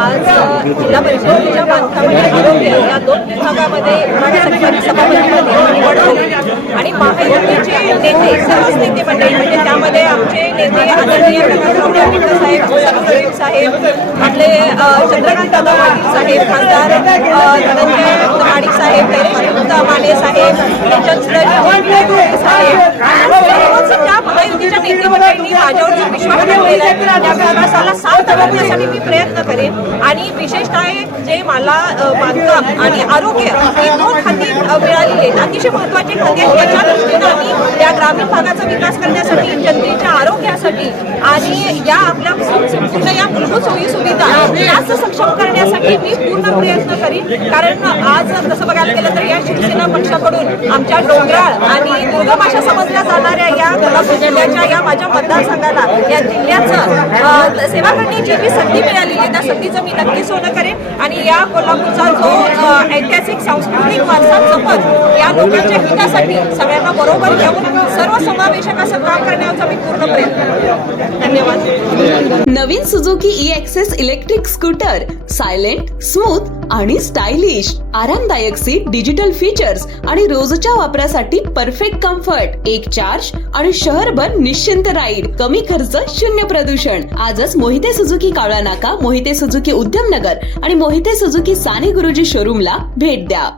आज जिल्हा परिषदेच्या बांधकाम आणि आरोग्य या 2 विभागामध्ये विभागासाठी सभापतीमध्ये निवड झाली आणि महायुतीचे नेते सर्वच नेते मंडळी म्हणजे त्यामध्ये आमचे नेते आदरणीय प्रकाशराव जावडेकर साहेब, मुसाफिर साहेब, आपले चंद्रकांत दादा पाटील साहेब, खासदार धनंजय माडिक साहेब, धैर्यशील माने साहेब, साहेब, त्या महायुतीच्या नेते मंडळींनी माझ्यावर जो विश्वास ठेवलेला आहे त्या विश्वासाला साथ करण्यासाठी मी प्रयत्न करेन आणि विशेषतः जे मला बांधकाम आणि आरोग्य ही 2 खाती मिळालेली आहेत, अतिशय महत्त्वाची खाती आहेत. त्याच्या दृष्टीनं आम्ही त्या ग्रामीण भागाचा विकास करण्यासाठी, जनतेच्या आरोग्यासाठी आणि या आपल्या संपूर्ण या मूलभूत सोयी सुविधा जास्त सक्षम करण्यासाठी मी पूर्ण प्रयत्न करीन. कारण आज तसं बघायला गेलं तर या शिवसेना पक्षाकडून आमच्या डोंगराळ आणि दुर्गम अशा समजल्या जाणाऱ्या या कोल्हापूर जिल्ह्याच्या या माझ्या मतदारसंघाला या जिल्ह्याचं सेवा करण्याची जी संधी मिळालेली आहे त्या संधीचं मी नक्की सोनं करेन आणि या कोल्हापूरचा जो ऐतिहासिक सांस्कृतिक वारसा जपत या लोकांच्या हितासाठी सगळ्यांना बरोबर घेऊन सर्वसमावेशक असं काम करण्याचा मी पूर्ण प्रयत्न करेन. धन्यवाद. नवीन Suzuki e Access electric scooter silent, smooth आणि स्टायलिश, आरामदायक सीट, डिजिटल फीचर्स आणि रोजच्या वापरासाठी परफेक्ट कम्फर्ट, एक चार्ज आणि शहरभर निश्चिंत राईड, कमी खर्च, शून्य प्रदूषण. आजच मोहिते सुझुकी कावळा नाका, मोहिते सुझुकी उद्यमनगर आणि मोहिते सुझुकी साने गुरुजी शोरूमला भेट द्या.